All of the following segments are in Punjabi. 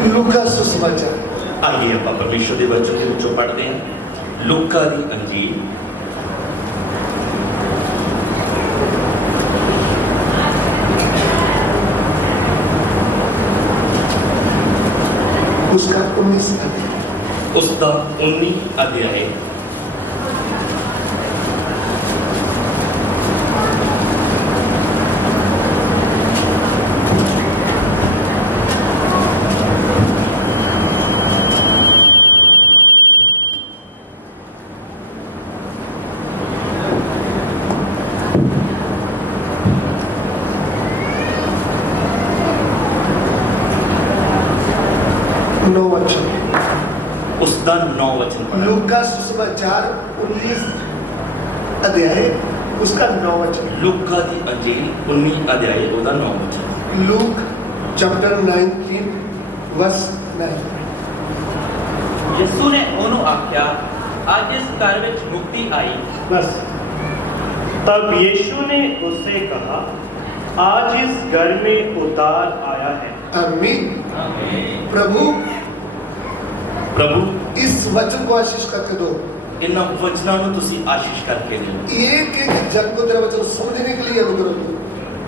लूका सुसमाचार आइए ਆਪਾਂ ਪਰਮੇਸ਼ਰ ਦੇ ਵਚਨ ਦੇ ਵਿੱਚੋਂ ਪੜ੍ਹਦੇ ਹਾਂ। ਲੂਕਾ ਦੀ ਅੰਜੀਲ उसका 19 अध्याय। ਉਸ ਦਾ 19 ਅਧਿਆਇ। नौ वचन ਉਸ ਦਾ 9 ਵਚਨ ਪੜ੍ਹੋ। लूका सुसमाचार 19 अध्याय उसका 9 वचन। ਲੂਕਾ ਦੀ ਅੰਜੀਲ 19 ਅਧਿਆਇ ਉਹਦਾ 9 ਵਚਨ। Luke chapter 19 verse 9। ਯਿਸੂ ਨੇ ਉਹਨੂੰ ਆਖਿਆ, ਅੱਜ ਇਸ ਘਰ ਵਿੱਚ ਮੁਕਤੀ ਆਈ। बस तब यीशु ने उससे कहा, आज इस घर में उद्धार आया है। आमीन। प्रभु ਪ੍ਰਭੂ इस वचन को आशीष करके दो। ਇਹਨਾਂ ਵਚਨਾਂ ਨੂੰ ਤੁਸੀਂ ਆਸ਼ੀਸ਼ ਕਰਕੇ ਦਿਓ। एक एक जन को तेरा वचन समझने के लिए अनुग्रह दो।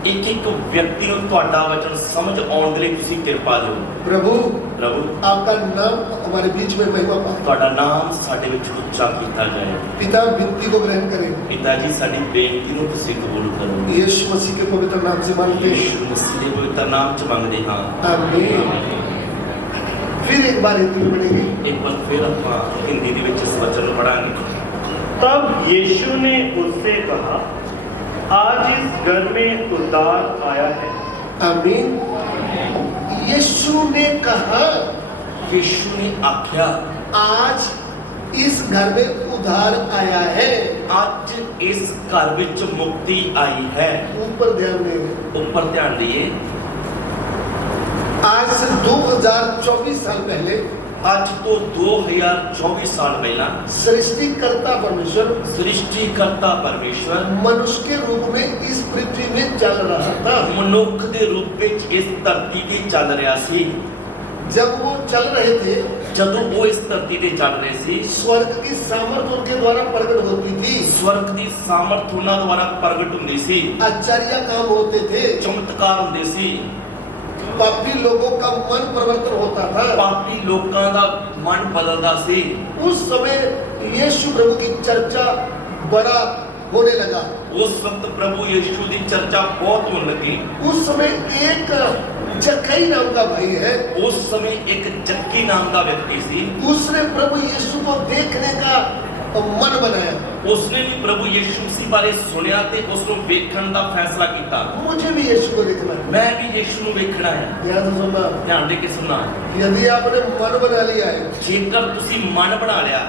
ਇੱਕ ਇੱਕ ਵਿਅਕਤੀ ਨੂੰ ਤੁਹਾਡਾ ਵਚਨ ਸਮਝ ਆਉਣ ਦੇ ਲਈ ਤੁਸੀਂ ਕਿਰਪਾ ਦਿਓ। प्रभु ਪ੍ਰਭੂ आपका नाम हमारे बीच में महिमा पाए। ਤੁਹਾਡਾ ਨਾਮ ਸਾਡੇ ਵਿੱਚ ਉੱਚਾ ਕੀਤਾ ਜਾਏ। पिता विनती को ग्रहण करें। ਪਿਤਾ ਜੀ ਸਾਡੀ ਬੇਨਤੀ ਨੂੰ ਤੁਸੀਂ ਕਬੂਲ ਕਰੋ। यीशु मसीह के पवित्र नाम से मांगते हैं। ਯਿਸੂ ਮਸੀਹ ਦੇ ਪਵਿੱਤਰ ਨਾਮ ਚ ਮੰਗਦੇ ਹਾਂ। आमीन। फिर एक बार हिंदी में पढ़ेंगे। ਇੱਕ ਵਾਰ ਫਿਰ ਆਪਾਂ ਹਿੰਦੀ ਦੇ ਵਿੱਚ ਇਸ ਵਚਨ ਨੂੰ ਪੜਾਂਗੇ। तब यीशु ने उससे कहा, आज इस घर में उद्धार आया है। आमीन। यीशु ने कहा, ਯਿਸੂ ਨੇ ਆਖਿਆ, आज इस घर में उद्धार आया है। ਅੱਜ ਇਸ ਘਰ ਵਿੱਚ ਮੁਕਤੀ ਆਈ ਹੈ। ऊपर ध्यान देंगे। ਉੱਪਰ ਧਿਆਨ ਦਈਏ। आज से 2024 साल पहले ਅੱਜ ਤੋਂ 2024 ਸਾਲ ਪਹਿਲਾਂ सृष्टिकर्ता परमेश्वर ਸ੍ਰਿਸ਼ਟੀਕਰਤਾ ਪਰਮੇਸ਼ਵਰ मनुष्य के रूप में इस पृथ्वी में चल रहा था। ਮਨੁੱਖ ਦੇ ਰੂਪ ਵਿੱਚ ਇਸ ਧਰਤੀ ਤੇ ਚੱਲ ਰਿਹਾ ਸੀ। जब वो चल रहे थे, ਜਦੋਂ ਉਹ ਇਸ ਧਰਤੀ ਤੇ ਚੱਲ ਰਹੇ ਸੀ, स्वर्ग की सामर्थ उनके द्वारा प्रकट होती थी। ਸਵਰਗ ਦੀ ਸਾਮਰਥ ਉਹਨਾਂ ਦੁਆਰਾ ਪ੍ਰਗਟ ਹੁੰਦੀ ਸੀ। आश्चर्य काम होते थे। ਚਮਤਕਾਰ ਹੁੰਦੇ ਸੀ। पापी लोगों का मन परिवर्तन होता था। ਪਾਪੀ ਲੋਕਾਂ ਦਾ ਮਨ ਬਦਲਦਾ ਸੀ। उस समय यीशु प्रभु की चर्चा बड़ा होने लगा। ਉਸ ਵਕਤ ਪ੍ਰਭੂ ਯਿਸੂ ਦੀ ਚਰਚਾ ਬਹੁਤ ਹੋਣ ਲੱਗੀ। उस समय एक जक्कई नाम का भाई है, ਉਸ ਸਮੇਂ ਇੱਕ ਜੱਕੀ ਨਾਮ ਦਾ ਵਿਅਕਤੀ ਸੀ। उसने प्रभु यीशु को देखने का मन बनाया। ਉਸਨੇ ਵੀ ਪ੍ਰਭੂ ਯਿਸੂ ਮਸੀਹ ਬਾਰੇ ਸੁਣਿਆ ਤੇ ਉਸ ਨੂੰ ਵੇਖਣ ਦਾ ਫੈਸਲਾ ਕੀਤਾ। मुझे भी यीशु को देखना है। ਮੈਂ ਵੀ ਯਿਸੂ ਨੂੰ ਵੇਖਣਾ ਹੈ। ध्यान से सुनना। ਧਿਆਨ ਦੇ ਕੇ ਸੁਣਨਾ। यदि आपने मन बना लिया है, ਜੇਕਰ ਤੁਸੀਂ ਮਨ ਬਣਾ ਲਿਆ,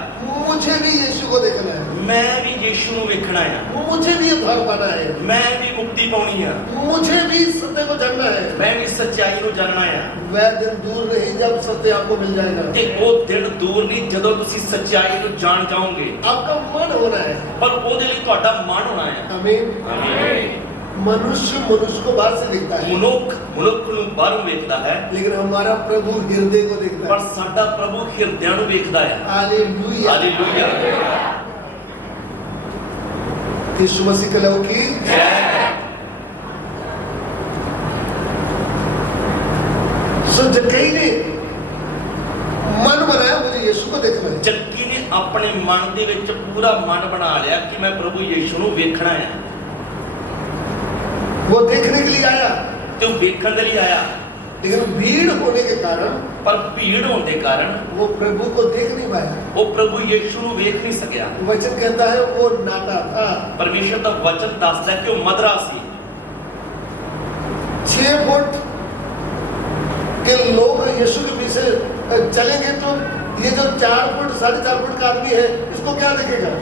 मुझे भी यीशु को देखना है, ਮੈਂ ਵੀ ਯਿਸੂ ਨੂੰ ਵੇਖਣਾ ਹੈ, मुझे भी उद्धार पाना है, ਮੈਂ ਵੀ ਮੁਕਤੀ ਪਾਉਣੀ ਹੈ, मुझे भी सत्य को जानना है, ਮੈਂ ਵੀ ਸੱਚਾਈ ਨੂੰ ਜਾਣਨਾ ਹੈ। वह दिन दूर नहीं जब सत्य आपको मिल जाएगा। ਤੇ ਉਹ ਦਿਨ ਦੂਰ ਨਹੀਂ ਜਦੋਂ ਤੁਸੀਂ ਸੱਚਾਈ ਨੂੰ ਜਾਣ ਜਾਓਗੇ। आपका मन होना है। ਪਰ ਉਹਦੇ ਲਈ ਤੁਹਾਡਾ ਮਨ ਹੋਣਾ ਹੈ। आमीन। ਆਮੀਨ। मनुष्य मनुष्य को बाहर से देखता है, ਮਨੁੱਖ ਮਨੁੱਖ ਨੂੰ ਬਾਹਰੋਂ ਵੇਖਦਾ ਹੈ, लेकिन हमारा प्रभु हृदय को देखता ਪਰ है। ਸਾਡਾ ਪ੍ਰਭੂ ਹਿਰਦਿਆਂ ਨੂੰ ਵੇਖਦਾ ਹੈ। हालेलुया। ਹਾਲੇਲੂਇਆ। यीशु मसीह के लहू की सो जक्कई ने मन बनाया, मुझे यीशु को देखना है। ਜੱਕੀ ਨੇ ਆਪਣੇ ਮਨ ਦੇ ਵਿੱਚ ਪੂਰਾ ਮਨ ਬਣਾ ਲਿਆ ਕਿ ਮੈਂ ਪ੍ਰਭੂ ਯਿਸੂ ਨੂੰ ਵੇਖਣਾ ਹੈ। वो देखने के लिए आया, ਤੇ ਉਹ ਵੇਖਣ ਦੇ ਲਈ ਆਇਆ, लेकिन भीड़ होने के कारण ਪਰ ਭੀੜ ਹੋਣ ਦੇ ਕਾਰਨ वो प्रभु को देख नहीं पाया। ਉਹ ਪ੍ਰਭੂ ਯਿਸੂ ਨੂੰ ਵੇਖ ਨਹੀਂ ਸਕਿਆ। वचन कहता है वो नाटा था। ਪਰਮੇਸ਼ਰ ਦਾ ਵਚਨ ਦੱਸਦਾ ਕਿ ਉਹ ਮਧਰਾ ਸੀ। 6 फुट के लोग यीशु के पीछे चलेंगे तो ये जो 4 फुट 4.5 फुट का आदमी है, इसको क्या दिखेगा?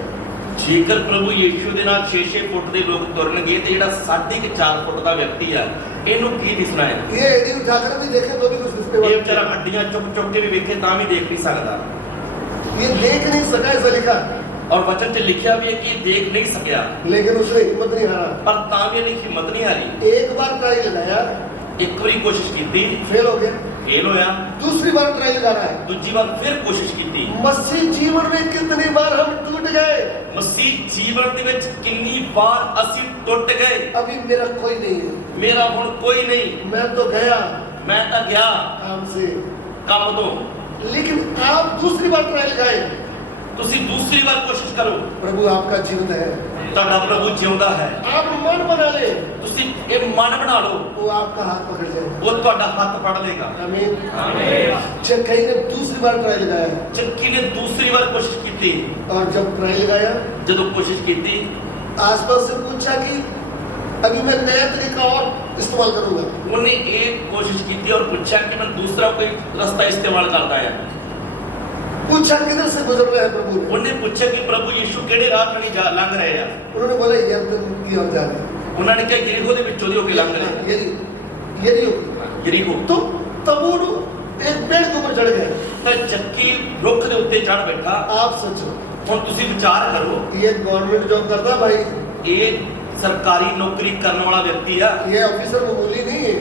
ਜੇਕਰ ਪ੍ਰਭੂ ਯਿਸੂ ਦੇ ਨਾਲ 6-6 ਫੁੱਟ ਦੇ ਲੋਕ ਤੁਰਨਗੇ ਤੇ ਜਿਹੜਾ 4.5 ਫੁੱਟ ਦਾ ਵਿਅਕਤੀ ਆ, ਇਹਨੂੰ ਕੀ ਦਿਸਣਾ ਹੈ? ये एडी उठाकर भी देखे तो भी कुछ दिखने ਇਹ वाला ਵਿਚਾਰਾ ਹੱਡੀਆਂ ਚੁੱਕ ਚੁੱਕ ਕੇ ਵੀ ਵੇਖੇ ਤਾਂ ਵੀ ਦੇਖ ਨਹੀਂ ਸਕਦਾ। ये देख नहीं सका, ऐसा लिखा। ਔਰ ਵਚਨ 'ਚ ਲਿਖਿਆ ਵੀ ਹੈ ਕਿ ਇਹ ਦੇਖ ਨਹੀਂ ਸਕਿਆ, लेकिन उसने हिम्मत नहीं हारा। ਪਰ ਤਾਂ ਵੀ ਇਹਦੀ ਹਿੰਮਤ ਨਹੀਂ ਹਾਰੀ। एक बार ट्राई लगाया, ਇੱਕ ਵਾਰੀ ਕੋਸ਼ਿਸ਼ ਕੀਤੀ, फेल हो गया। ਫੇਲ ਹੋਇਆ, दूसरी बार ट्राई लगा रहा है। ਦੂਜੀ ਵਾਰ ਫਿਰ ਕੋਸ਼ਿਸ਼ ਕੀਤੀ। मसीह जीवन में कितनी बार हम टूट गए। ਮਸੀਹ ਜੀਵਨ ਦੇ ਵਿੱਚ ਕਿੰਨੀ ਵਾਰ ਅਸੀਂ ਟੁੱਟ ਗਏ। अभी मेरा कोई नहीं है, ਮੇਰਾ ਹੁਣ ਕੋਈ ਨਹੀਂ, मैं तो गया ਮੈਂ ਤਾਂ ਗਿਆ काम से। ਕੰਮ ਤੋਂ। लेकिन आप दूसरी बार ट्राई लगाए। ਤੁਸੀਂ ਦੂਸਰੀ ਵਾਰ ਕੋਸ਼ਿਸ਼ ਕਰੋ। प्रभु आपका जीवन है, ਤੁਹਾਡਾ ਪ੍ਰਭੂ ਜਿਉਂਦਾ ਹੈ। आप मन बना ले, ਤੁਸੀਂ ਇਹ ਮਨ ਬਣਾ ਲਓ, वो आपका हाथ पकड़ जाएगा। ਉਹ ਤੁਹਾਡਾ ਹੱਥ ਫੜ ਲੇਗਾ। आमीन। ਆਮੀਨ। जक्कई ने दूसरी बार ट्राई लगाया, ਚੱਕੀ ਨੇ ਦੂਸਰੀ ਵਾਰ ਕੋਸ਼ਿਸ਼ ਕੀਤੀ। और जब ट्राई लगाया ਜਦੋਂ ਕੋਸ਼ਿਸ਼ ਕੀਤੀ, आसपास से पूछा कि अभी मैं नया तरीका और इस्तेमाल करूंगा। ਉਹਨੇ ਇਹ ਕੋਸ਼ਿਸ਼ ਕੀਤੀ ਔਰ ਪੁੱਛਿਆ ਕਿ ਮੈਂ ਦੂਸਰਾ ਕੋਈ ਰਸਤਾ ਇਸਤੇਮਾਲ ਕਰਦਾ ਹੈ। पूछा किधर से गुजर रहे हैं प्रभु ने। ਉਹਨੇ ਪੁੱਛਿਆ ਕਿ ਪ੍ਰਭੂ ਯੀਸ਼ੂ ਕਿਹੜੇ ਰਾਹ ਤੋਂ ਲੰਘ ਰਹੇ ਆ। उन्होंने बोला यरदन की ओर जा रहे हैं। ਉਹਨਾਂ ਨੇ ਕਿਹਾ ਯਰੀਹੋ ਦੇ ਵਿੱਚੋਂ ਦੀ ਹੋ ਕੇ ਲੰਘ ਰਹੇ ਆ। यही होगा। ਯਰੀਹੋ। तो तब वो एक पेड़ के ऊपर चढ़ गए। ਤਾਂ ਚੱਕੀ ਰੁੱਖ ਦੇ ਉੱਤੇ ਚੜ ਬੈਠਾ। आप सोचो, ਹੁਣ ਤੁਸੀਂ ਵਿਚਾਰ ਕਰੋ, ये गवर्नमेंट जॉब करता भाई, ਇਹ ਸਰਕਾਰੀ ਨੌਕਰੀ ਕਰਨ ਵਾਲਾ ਵਿਅਕਤੀ ਆ। ये ऑफिसर मामूली नहीं है,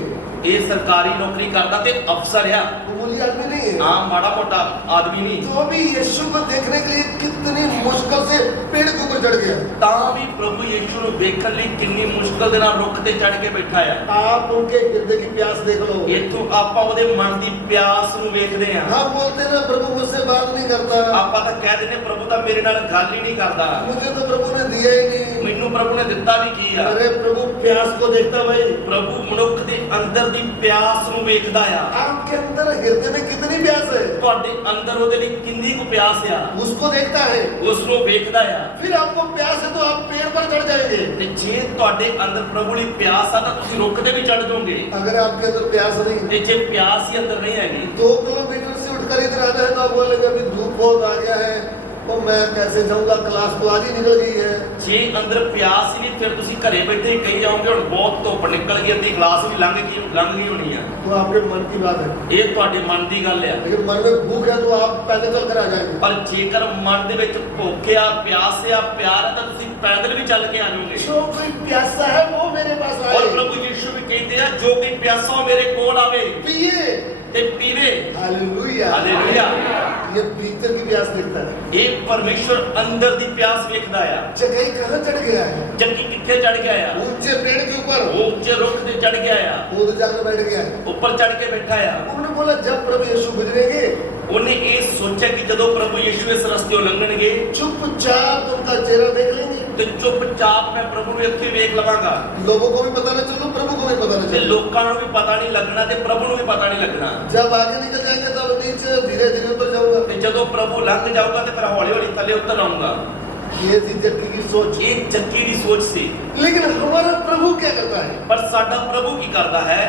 ਇਹ ਸਰਕਾਰੀ ਨੌਕਰੀ ਕਰਦਾ ਤੇ ਅਫਸਰ ਆ, मामूली आदमी नहीं है। ਆਮ ਮਾੜਾ ਮੋਟਾ ਆਦਮੀ ਨਹੀਂ। तो भी यीशु को देखने के लिए कितनी मुश्किल से पेड़ के ऊपर चढ़ गया। ਤਾਂ ਵੀ ਪ੍ਰਭੂ ਯੀਸ਼ੂ ਨੂੰ ਵੇਖਣ ਲਈ ਕਿੰਨੀ ਮੁਸ਼ਕਲ ਦੇ ਨਾਲ ਰੁੱਖ ਤੇ ਚੜ ਕੇ ਬੈਠਾ ਆ। आप उनके हृदय की प्यास देख लो। ਇੱਥੋਂ ਆਪਾਂ ਉਹਦੇ ਮਨ ਦੀ ਪਿਆਸ ਨੂੰ ਵੇਖਦੇ ਆ। हम बोलते ना प्रभु मुझसे बात नहीं करता, ਆਪਾਂ ਤਾਂ ਕਹਿ ਦਿੰਦੇ ਪ੍ਰਭੂ ਤਾਂ ਮੇਰੇ ਨਾਲ ਗੱਲ ਹੀ ਨਹੀਂ ਕਰਦਾ, मुझे तो प्रभु ने दिया ही नहीं। ਮੈਨੂੰ ਪ੍ਰਭੂ ਨੇ ਦਿੱਤਾ ਵੀ ਕੀ ਆ। अरे प्रभु प्यास को देखता भाई। ਪ੍ਰਭੂ ਮਨੁੱਖ ਦੇ ਅੰਦਰ ਦੀ ਪਿਆਸ ਨੂੰ ਵੇਖਦਾ ਆ। आपके अंदर हृदय में कितनी प्यास है, ਤੁਹਾਡੇ ਅੰਦਰ ਉਹਦੇ ਲਈ ਕਿੰਨੀ ਕੁ ਪਿਆਸ ਆ, उसको देखता है। ਉਸ ਨੂੰ ਵੇਖਦਾ ਆ। फिर आपको प्यास है तो आप पेड़ पर चढ़ जाएंगे। ਤੇ ਜੇ ਤੁਹਾਡੇ ਅੰਦਰ ਪ੍ਰਭੂ ਲਈ ਪਿਆਸ ਆ ਤਾਂ ਤੁਸੀਂ ਰੁੱਖ ਤੇ ਵੀ ਚੜ ਜਾਓਗੇ। अगर आपके अंदर प्यास नहीं ਤੇ ਜੇ ਪਿਆਸ ਹੀ ਅੰਦਰ ਨਹੀਂ ਹੈਗੀ, 2 किलोमीटर से उठकर इधर आना है तो आप बोलेंगे अभी धूप बहुत आ गया है, तो मैं कैसे जाऊंगा, क्लास तो आज ही निकल गई है। ਜੇ ਅੰਦਰ ਪਿਆਸ ਹੀ ਨਹੀਂ ਫਿਰ ਤੁਸੀਂ ਘਰੇ ਬੈਠੇ ਹੀ ਕਹੀ ਜਾਓਗੇ ਹੁਣ ਬਹੁਤ ਧੁੱਪ ਨਿਕਲ ਗਈ, ਅੱਧੀ ਕਲਾਸ ਵੀ ਲੰਘ ਗਈ ਹੋਣੀ ਆ। तो आपके मन की बात है। ਇਹ ਤੁਹਾਡੇ ਮਨ ਦੀ ਗੱਲ ਆ। लेकिन मन में भूख है तो आप पैदल चल कर आ जाएंगे। ਪਰ ਜੇਕਰ ਮਨ ਦੇ ਵਿੱਚ ਭੁੱਖ ਆ, ਪਿਆਸ ਆ, ਪਿਆਰ ਆ ਤਾਂ ਤੁਸੀਂ ਪੈਦਲ ਵੀ ਚੱਲ ਕੇ ਆ ਜਾਓਗੇ। जो कोई प्यासा है वो मेरे पास ਔਰ आए, ਪ੍ਰਭੂ ਯੀਸ਼ੂ ਵੀ ਕਹਿੰਦੇ ਆ ਜੋ ਕੋਈ ਪਿਆਸਾ ਹੋ ਮੇਰੇ ਕੋਲ ਆਵੇ पिए। ਤੇ ਪੀਵੇ। हालेलुया। ਹਾਲੇਲੂਇਆ। ये भीतर की प्यास देखता है। ਇਹ ਪਰਮੇਸ਼ਵਰ ਅੰਦਰ ਦੀ ਪਿਆਸ ਵੇਖਦਾ ਆ। जगह कहाँ चढ़ गया है? ਚੱਕੀ ਕਿੱਥੇ ਚੜ ਗਿਆ ਆ? ऊंचे पेड़ के ऊपर। ਉਹ ਉੱਚੇ ਰੁੱਖ ਤੇ ਚੜ ਗਿਆ ਆ, वो तो जाकर बैठ गया है। ਉੱਪਰ ਚੜ ਕੇ ਬੈਠਾ ਆ। उन्होंने बोला जब प्रभु यीशु गुजरेंगे ਉਹਨੇ ਇਹ ਸੋਚਿਆ ਕਿ ਜਦੋਂ ਪ੍ਰਭੂ ਯੀਸ਼ੂ ਇਸ ਰਸਤੇੋਂ ਲੰਘਣਗੇ चुपचाप उनका चेहरा देख लेंगे। ਤੇ ਚੁੱਪਚਾਪ ਮੈਂ ਪ੍ਰਭੂ ਨੂੰ ਇੱਥੇ ਵੇਖ ਲਵਾਂਗਾ लोगों को भी पता न चलो, प्रभु को भी पता न ਤੇ चलो। ਲੋਕਾਂ ਨੂੰ ਵੀ ਪਤਾ ਨਹੀਂ ਲੱਗਣਾ ਤੇ ਪ੍ਰਭੂ ਨੂੰ ਵੀ ਪਤਾ ਨਹੀਂ ਲੱਗਣਾ। जब आगे निकल जाएंगे तब नीचे धीरे धीरे उतर जाऊंगा। ਤੇ ਜਦੋਂ ਪ੍ਰਭੂ ਲੰਘ ਜਾਊਗਾ ਤੇ ਫਿਰ ਹੌਲੀ ਹੌਲੀ ਥੱਲੇ ਉਤਰ ਆਊਂਗਾ। ये थी जक्की की सोच। ਇਹ ਚੱਕੀ ਦੀ ਸੋਚ ਸੀ। लेकिन हमारा प्रभु क्या करता है? ਪਰ ਸਾਡਾ ਪ੍ਰਭੂ ਕੀ ਕਰਦਾ ਹੈ?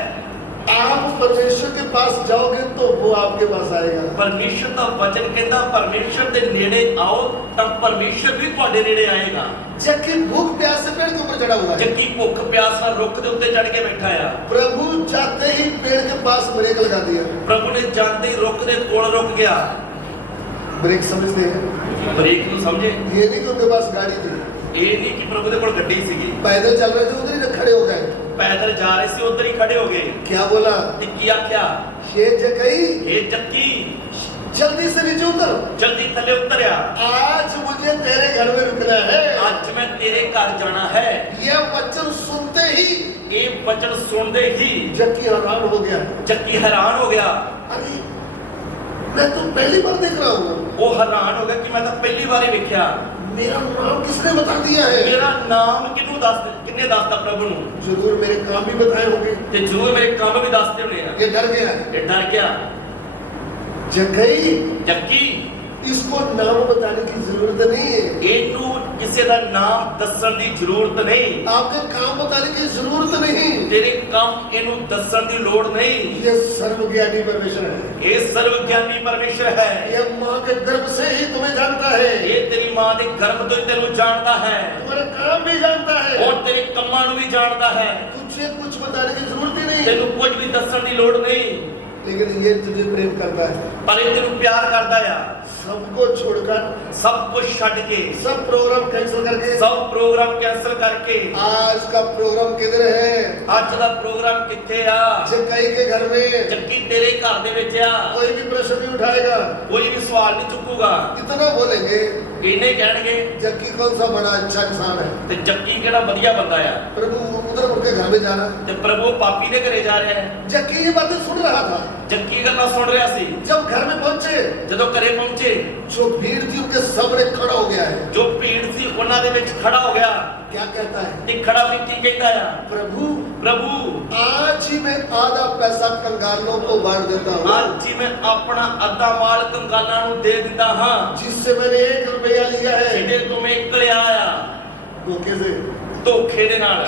आप परमेश्वर के पास जाओगे तो वो आपके पास आएगा। ਪਰਮੇਸ਼ਰ ਦਾ ਵਚਨ ਕਹਿੰਦਾ ਪਰਮੇਸ਼ਰ ਦੇ ਨੇੜੇ ਆਓ ਤਾਂ ਪਰਮੇਸ਼ਰ ਵੀ ਤੁਹਾਡੇ ਨੇੜੇ ਆਏਗਾ। जक्की भूख प्यास से पेड़ के ऊपर चढ़ा हुआ है। ਚੱਕੀ ਭੁੱਖ ਪਿਆਸ ਨਾਲ ਰੁੱਖ ਦੇ ਉੱਤੇ ਚੜ ਕੇ ਬੈਠਾ ਆ। प्रभु जाते ही पेड़ के पास ब्रेक लगा दिया। ਪ੍ਰਭੂ ਨੇ ਜਾਂਦੇ ਹੀ ਰੁੱਖ ਦੇ ਕੋਲ ਰੁਕ ਗਿਆ। ब्रेक समझते हैं? ਬ੍ਰੇਕ ਨੂੰ ਸਮਝੇ? ये नहीं कि उनके पास गाड़ी थी, ਇਹ ਨਹੀਂ ਕਿ ਪ੍ਰਭੂ ਦੇ ਕੋਲ ਗੱਡੀ ਸੀਗੀ, पैदल चल रहे थे उधर ही खड़े हो गए। ਪੈਦਲ ਜਾ ਰਹੇ ਸੀ ਉਧਰ ਹੀ ਖੜੇ ਹੋ ਗਏ। क्या बोला? ਤੇ ਕੀ ਆਖਿਆ? ये जक्कई ਇਹ ਚੱਕੀ जल्दी से नीचे उतर, ਜਲਦੀ ਥੱਲੇ ਉਤਰਿਆ। आज मुझे तेरे घर में रुकना है। ਅੱਜ ਮੈਂ ਤੇਰੇ ਘਰ ਜਾਣਾ ਹੈ। यह वचन सुनते ही ਇਹ ਵਚਨ ਸੁਣਦੇ ਹੀ जक्की हैरान हो गया। ਚੱਕੀ ਹੈਰਾਨ ਹੋ ਗਿਆ। अरे मैं तो पहली बार देख रहा हूँ, ਉਹ ਹੈਰਾਨ ਹੋ ਗਿਆ ਕਿ ਮੈਂ ਤਾਂ ਪਹਿਲੀ ਵਾਰੀ ਵੇਖਿਆ। मेरा नाम किसने बता दिया है? ਮੇਰਾ ਨਾਮ ਕਿਹਨੂੰ ਕਿੰਨੇ ਦੱਸਦਾ ਪ੍ਰਭੂ ਨੂੰ? जरूर मेरे काम भी बताए होंगे। ਤੇ ਜ਼ਰੂਰ ਮੇਰੇ ਕੰਮ ਵੀ ਦੱਸਦੇ ਹੋਣੇ ਆ। ये डर गया। ਇਹ ਡਰ ਗਿਆ। जक्कई, ਚੱਕੀ इसको नाम बताने की जरूरत नहीं है। ਇਹਨੂੰ ਕਿਸੇ ਦਾ ਨਾਮ ਦੱਸਣ ਦੀ ਜ਼ਰੂਰਤ ਨਹੀਂ। आपके काम बताने की जरूरत नहीं। ਤੇਰੇ ਕੰਮ ਇਹਨੂੰ ਦੱਸਣ ਦੀ ਲੋੜ ਨਹੀਂ। ये सर्वज्ञानी परमेश्वर है। ਇਹ ਸਰਵਗਿਆਨੀ ਪਰਮੇਸ਼ਰ ਹੈ। ये माँ के गर्भ से ही तुम्हें जानता है, ਇਹ ਤੇਰੀ ਮਾਂ ਦੇ ਗਰਭ ਤੋਂ ਹੀ ਤੈਨੂੰ ਜਾਣਦਾ ਹੈ। तुम्हारे काम भी जानता है। ਔਰ ਤੇਰੇ ਕੰਮਾਂ ਨੂੰ ਵੀ ਜਾਣਦਾ ਹੈ। तुझे कुछ बताने की जरूरत ही नहीं। ਤੈਨੂੰ ਕੁਝ ਵੀ ਦੱਸਣ ਦੀ ਲੋੜ ਨਹੀਂ। लेकिन ये तुझे प्रेम करता है। ਪਰ ਇਹ ਤੈਨੂੰ ਪਿਆਰ ਕਰਦਾ ਆ। सबको छोड़कर, ਸਭ ਕੁਝ ਛੱਡ ਕੇ, सब प्रोग्राम कैंसिल करके ਸਭ ਪ੍ਰੋਗਰਾਮ ਕੈਨਸਲ ਕਰਕੇ आज का प्रोग्राम किधर है? ਅੱਜ ਦਾ ਪ੍ਰੋਗਰਾਮ ਕਿੱਥੇ ਆ? जक्कई के घर में ਚੱਕੀ ਤੇਰੇ ਘਰ ਦੇ ਵਿੱਚ ਆ। कोई भी प्रश्न नहीं उठाएगा। ਕੋਈ ਵੀ ਸਵਾਲ ਨਹੀਂ ਚੁੱਕੂਗਾ। कितना बोलेंगे ਇਹਨੇ ਕਹਿਣਗੇ जक्की कौन सा बड़ा अच्छा इंसान है। ਤੇ ਚੱਕੀ ਕਿਹੜਾ ਵਧੀਆ ਬੰਦਾ ਆ। प्रभु उधर उनके घर में जाना। ਤੇ ਪ੍ਰਭੂ ਪਾਪੀ ਦੇ ਘਰੇ ਜਾ ਰਿਹਾ ਹੈ। जक्की ये बातें सुन रहा था। ਚੱਕੀ ਗੱਲਾਂ ਸੁਣ ਰਿਹਾ ਸੀ। जब घर में पहुंचे, ਜਦੋਂ ਘਰੇ ਪਹੁੰਚੇ, जो भीड़ थी उनके सामने खड़ा हो गया है। ਜੋ ਭੀੜ ਸੀ ਉਹਨਾਂ ਦੇ ਵਿੱਚ ਖੜਾ ਹੋ ਗਿਆ। क्या कहता है? ਤੇ ਖੜਾ ਵੀ ਕੀ ਕਹਿੰਦਾ ਆ? प्रभु ਪ੍ਰਭੂ आज ही मैं आधा पैसा कंगालों को बांट देता हूँ, ਅੱਜ ਹੀ ਮੈਂ ਆਪਣਾ ਅੱਧਾ ਮਾਲ ਕੰਗਾਲਾਂ ਨੂੰ ਦੇ ਦਿੰਦਾ ਹਾਂ, जिससे मैंने 1 रुपया लिया है ਜਿਹਦੇ ਤੋਂ ਮੈਂ ਇੱਕ ਲਿਆ ਆ धोखे से, ਧੋਖੇ ਦੇ ਨਾਲ।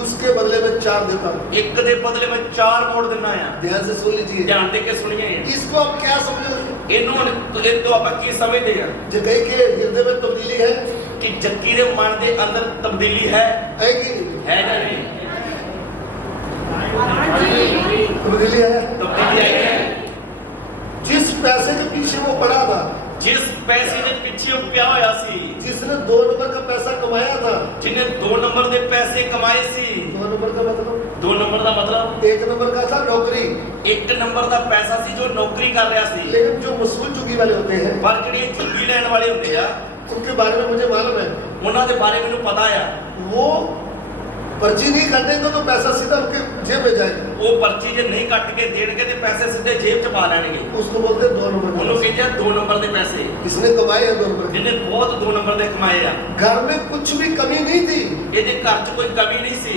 उसके बदले में 4 देता हूँ। ਇੱਕ ਦੇ ਬਦਲੇ ਮੈਂ 4 ਮੋੜ ਦਿੰਦਾ ਆ। ध्यान से सुन लीजिए, ਧਿਆਨ ਦੇ ਕੇ ਸੁਣੀਏ। इसको आप क्या समझोगे? ਇਹ ਤੋਂ ਆਪਾਂ ਕੀ ਸਮਝਦੇ ਆ? जक्कई के हृदय में तब्दीली है ਕਿ ਜੱਕੀ ਦੇ ਮਨ ਦੇ ਅੰਦਰ ਤਬਦੀਲੀ ਹੈ कि नहीं? ਹੈ ਜਾਂ ਨਹੀਂ? तब्दीली है। ਤਬਦੀਲੀ ਆਈ ਹੈ। जिस पैसे के पीछे वो पड़ा था, ਜਿਸ ਪੈਸੇ ਦੇ ਪਿੱਛੇ ਉਹ ਪਿਆ ਹੋਇਆ ਸੀ, जिसने 2 नंबर का पैसा कमाया था, ਜਿਹਨੇ 2 ਨੰਬਰ ਦੇ ਪੈਸੇ ਕਮਾਏ ਸੀ। 2 नंबर का मतलब 2 ਨੰਬਰ ਦਾ ਮਤਲਬ 1 नंबर का था नौकरी, 1 ਨੰਬਰ ਦਾ ਪੈਸਾ ਸੀ ਜੋ ਨੌਕਰੀ ਕਰ ਰਿਹਾ ਸੀ। लेकिन जो मसूल चुकी वाले होते हैं ਪਰ ਜਿਹੜੇ ਝੁੱਗੀ ਲੈਣ ਵਾਲੇ ਹੁੰਦੇ ਆ, उनके बारे में मुझे मालूम है। ਉਹਨਾਂ ਦੇ ਬਾਰੇ ਮੈਨੂੰ ਪਤਾ ਆ। वो पर्ची नहीं काटेंगे तो पैसा सीधा उनके जेब में जाएगा। ਉਹ ਪਰਚੀ ਜੇ ਨਹੀਂ ਕੱਟ ਕੇ ਦੇਣਗੇ ਤੇ ਪੈਸੇ ਸਿੱਧੇ ਜੇਬ 'ਚ ਪਾ ਲੈਣਗੇ। उसको बोलते हैं 2 नंबर का ਉਹਨੂੰ पैसा। ਕਹਿੰਦੇ ਆ 2 ਨੰਬਰ ਦੇ ਪੈਸੇ, इसने कमाए हैं 2 नंबर के। ਜਿਹਨੇ ਬਹੁਤ 2 ਨੰਬਰ ਦੇ ਕਮਾਏ ਆ। घर में कुछ भी कमी नहीं थी, ਇਹਦੇ ਘਰ 'ਚ ਕੋਈ ਕਮੀ ਨਹੀਂ ਸੀ।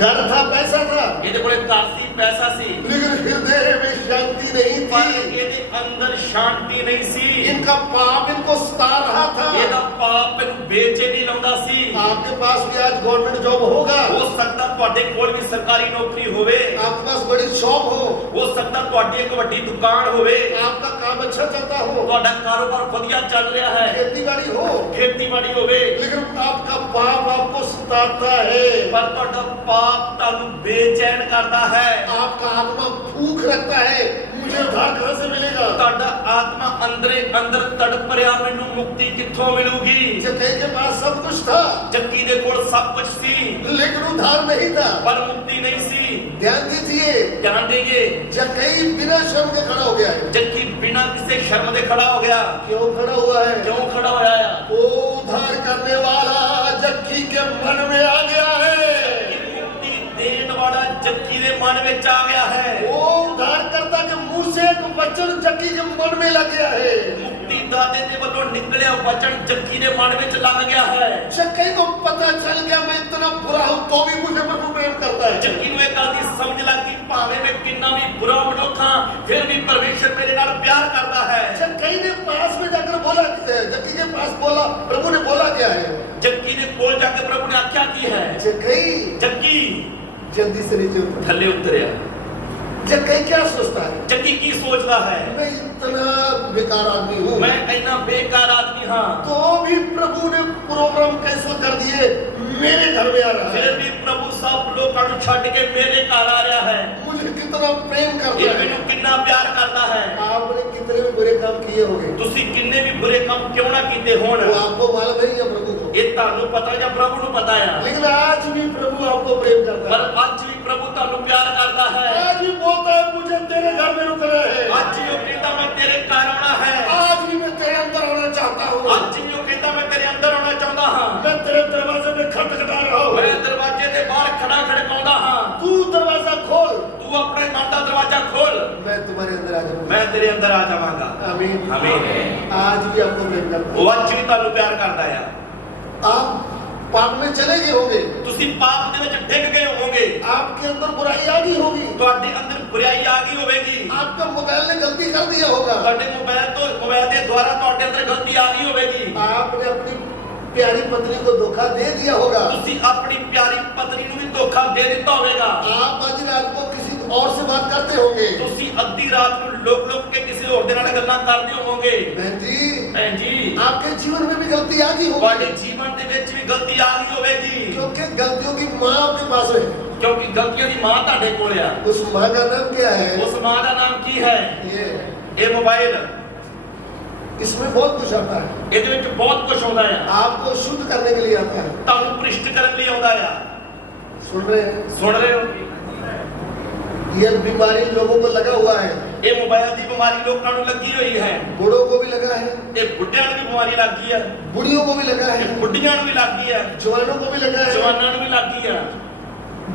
घर था, पैसा था, ਇਹਦੇ ਕੋਲੇ ਘਰ ਸੀ, ਪੈਸਾ ਸੀ, लेकिन हृदय में शांति नहीं ਪਰ थी। ਇਹਦੇ ਅੰਦਰ ਸ਼ਾਂਤੀ ਨਹੀਂ ਸੀ। इनका पाप इनको सता रहा था। ਇਹਦਾ ਪਾਪ ਇਹਨੂੰ ਬੇਚੈਨੀ ਲਾਉਂਦਾ ਸੀ। आपके पास भी आज गवर्नमेंट जॉब होगा, ਹੋ ਸਕਦਾ ਤੁਹਾਡੇ ਕੋਲ ਵੀ ਸਰਕਾਰੀ ਨੌਕਰੀ ਹੋਵੇ, आपके पास बड़ी शॉप हो, ਹੋ ਸਕਦਾ ਤੁਹਾਡੀ ਇੱਕ ਵੱਡੀ ਦੁਕਾਨ ਹੋਵੇ, आपका काम अच्छा चलता हो, ਤੁਹਾਡਾ ਕਾਰੋਬਾਰ ਵਧੀਆ ਚੱਲ ਰਿਹਾ ਹੈ, खेती बाड़ी हो, ਖੇਤੀਬਾੜੀ ਹੋਵੇ, लेकिन आपका पाप आपको सताता है। ਪਰ ਤੁਹਾਡਾ ਪਾਪ ਤੁਹਾਨੂੰ ਬੇਚੈਨ ਕਰਦਾ ਹੈ। आपका आत्मा भूख रखता है, मुझे उद्धार कहां से मिलेगा? ਤੁਹਾਡਾ ਆਤਮਾ ਅੰਦਰੇ ਅੰਦਰ ਤੜਪ ਰਿਹਾ, ਮੈਨੂੰ ਮੁਕਤੀ ਕਿੱਥੋਂ ਮਿਲੂਗੀ? जक्कई के पास सब कुछ था, ਜੱਕੀ ਦੇ ਕੋਲ ਸਭ ਕੁਝ ਸੀ, लेकिन उद्धार नहीं था। ਪਰ ਮੁਕਤੀ नहीं ਸੀ। ध्यान दीजिए, ਧਿਆਨ ਦੇਈਏ, जक्कई बिना शर्म के खड़ा हो गया है। ਜੱਕੀ ਬਿਨਾਂ ਕਿਸੇ ਸ਼ਰਮ ਦੇ ਖੜਾ ਹੋ ਗਿਆ। क्यों खड़ा हुआ है? ਕਿਉਂ ਖੜਾ ਹੋਇਆ ਆ? वो उद्धार करने वाला जक्कई के मन में आ गया है। ਮੁਕਤੀ ਦੇਣ ਵਾਲਾ ਜੱਕੀ ਦੇ ਮਨ ਵਿੱਚ ਆ ਗਿਆ ਹੈ। वो उद्धारकर्ता के मुंह से एक वचन जक्कई के मन में लग गया है। ਮੁਕਤੀ ਦਾਤੇ ਦੇ ਵੱਲੋਂ ਨਿਕਲਿਆ ਵਚਨ ਜੱਕੀ ਦੇ ਮਨ ਵਿੱਚ ਲੱਗ ਗਿਆ ਹੈ। जक्कई को पता चल गया मैं इतना बुरा हूं तो भी मुझे प्रभु प्रेम करता है। ਜੱਕੀ ਨੂੰ ਇਹ ਗੱਲ ਦੀ ਸਮਝ ਲੱਗ ਗਈ, ਭਾਵੇਂ ਮੈਂ ਕਿੰਨਾ ਵੀ ਬੁਰਾ ਮਨੁੱਖ ਹਾਂ, ਫਿਰ ਵੀ ਪਰਮੇਸ਼ਰ ਮੇਰੇ ਨਾਲ ਪਿਆਰ ਕਰਦਾ ਹੈ। जक्कई ने पास में जाकर बोला, जक्कई के पास बोला, प्रभु ने बोला क्या है? ਜੱਕੀ ਦੇ ਕੋਲ ਜਾ ਕੇ ਪ੍ਰਭੂ ਨੇ ਆਖਿਆ ਕੀ ਹੈ? जक्कई ਜੱਕੀ जल्दी से नीचे उतर। ਥੱਲੇ ਉਤਰਿਆ। जक्कई क्या सोचता है? ਜੱਕੀ ਕੀ ਸੋਚਦਾ ਹੈ? मैं इतना बेकार आदमी हूँ, ਮੈਂ ਇੰਨਾ ਬੇਕਾਰ ਆਦਮੀ ਹਾਂ, तो भी प्रभु ने प्रोग्राम कैंसिल कर दिए, मेरे घर में आ रहा ਫਿਰ है। ਵੀ ਪ੍ਰਭੂ ਸਭ ਲੋਕਾਂ ਨੂੰ ਛੱਡ ਕੇ ਮੇਰੇ ਘਰ ਆ ਰਿਹਾ ਹੈ। मुझे कितना प्रेम करता ਇਹ है। ਮੈਨੂੰ ਕਿੰਨਾ ਪਿਆਰ करता है। आपने कितने भी बुरे काम किए होंगे, ਤੁਸੀਂ ਕਿੰਨੇ ਵੀ ਬੁਰੇ ਕੰਮ ਕਿਉਂ ਨਾ ਕੀਤੇ ਹੋਣ, वो आपको मालूम है या प्रभु को? ਇਹ ਤੁਹਾਨੂੰ ਪਤਾ ਜਾਂ ਪ੍ਰਭੂ ਨੂੰ ਪਤਾ ਆ। लेकिन आज भी प्रभु आपको प्रेम करता ਪਰ है। ਅੱਜ ਵੀ ਪ੍ਰਭੂ ਤੁਹਾਨੂੰ ਪਿਆਰ ਕਰਦਾ ਹੈ। आज भी बोलता है मुझे तेरे घर में रुकना है। ਅੱਜ ਵੀ ਉਹ ਕਹਿੰਦਾ ਮੈਂ ਤੇਰੇ ਘਰ आना है। आज भी मैं तेरे अंदर आना चाहता हूँ। ਅੱਜ ਵੀ ਉਹ ਕਹਿੰਦਾ ਮੈਂ ਤੇਰੇ ਅੰਦਰ ਆਉਣਾ ਚਾਹੁੰਦਾ ਹਾਂ। मैं तेरे दरवाजे में खटखटा रहा हूँ, ਮੈਂ ਦਰਵਾਜ਼ੇ ਦੇ ਬਾਹਰ ਖੜਾ ਖੜਕਾਉਂਦਾ ਹਾਂ। तू दरवाजा खोल, ਤੂੰ ਆਪਣੇ ਮਨ ਦਾ ਦਰਵਾਜ਼ਾ ਖੋਲ, मैं तुम्हारे अंदर आ जाऊंगा। ਮੈਂ ਤੇਰੇ ਅੰਦਰ ਆ ਜਾਵਾਂਗਾ। आमीन। ਆਮੀਨ। आज भी आपको प्रेम करता ਉਹ ਅੱਜ ਵੀ ਤੁਹਾਨੂੰ ਪਿਆਰ ਕਰਦਾ ਆ। है। आप पाप में चले गए होंगे, ਤੁਸੀਂ ਪਾਪ ਦੇ ਵਿੱਚ ਡਿੱਗ ਗਏ ਹੋਵੋਗੇ, आपके अंदर बुराई आ गई होगी, ਤੁਹਾਡੇ ਅੰਦਰ ਬੁਰਾਈ ਆ ਗਈ ਹੋਵੇਗੀ, आपका मोबाइल ने गलती कर दिया होगा, ਤੁਹਾਡੇ ਮੋਬਾਈਲ ਦੇ ਦੁਆਰਾ ਤੁਹਾਡੇ ਅੰਦਰ ਗਲਤੀ ਆ ਗਈ ਹੋਵੇਗੀ, आपने अपनी प्यारी पत्नी को धोखा दे दिया होगा, ਤੁਸੀਂ ਆਪਣੀ ਪਿਆਰੀ ਪਤਨੀ ਨੂੰ ਵੀ ਧੋਖਾ ਦੇ ਦਿੱਤਾ ਹੋਵੇਗਾ, आप आधी रात को किसी और से बात करते होंगे। ਤੁਸੀਂ ਅੱਧੀ ਰਾਤ ਨੂੰ ਲੁਕ ਕੇ ਕਿਸੇ ਹੋਰ ਦੇ ਨਾਲ ਗੱਲਾਂ ਕਰਦੇ ਹੋਵੋਗੇ। बहन जी, ਭੈਣ ਜੀ आपके जीवन में भी गलती आ गई ਤੁਹਾਡੇ होगी, ਜੀਵਨ ਦੇ ਵਿੱਚ ਵੀ ਗਲਤੀ ਆ ਗਈ ਹੋਵੇਗੀ क्योंकि गलतियों की माँ आपके पास है। ਕਿਉਂਕਿ ਗਲਤੀਆਂ ਦੀ ਮਾਂ ਤੁਹਾਡੇ ਕੋਲ ਆ उस माँ का नाम क्या है? ਉਸ ਮਾਂ ਦਾ ਨਾਮ ਕੀ ਹੈ? ये ਇਹ ਮੋਬਾਈਲ इसमें बहुत कुछ आता है, ਇਹਦੇ ਵਿੱਚ ਬਹੁਤ ਕੁਝ ਆਉਂਦਾ ਆ आपको शुद्ध करने के लिए आता है। ਤੁਹਾਨੂੰ ਭ੍ਰਿਸ਼ਟ ਕਰਨ ਲਈ ਆਉਂਦਾ ਆ सुन रहे हैं? ਸੁਣ ਰਹੇ ਹੋ ये बीमारी लोगों को लगा हुआ है, ਇਹ ਮੋਬਾਈਲ ਦੀ ਬਿਮਾਰੀ ਲੋਕਾਂ ਨੂੰ ਲੱਗੀ ਹੋਈ ਹੈ बूढ़ों को भी लगा है, ਇਹ ਬੁੱਢਿਆਂ ਨੂੰ ਵੀ ਬਿਮਾਰੀ ਲੱਗ ਗਈ ਹੈ बूढ़ियों को भी लगा है, ਇਹ ਬੁੱਢੀਆਂ ਨੂੰ ਵੀ ਲੱਗ ਗਈ ਹੈ जवानों को भी लगा है, ਜਵਾਨਾਂ ਨੂੰ ਵੀ ਲੱਗ ਗਈ ਹੈ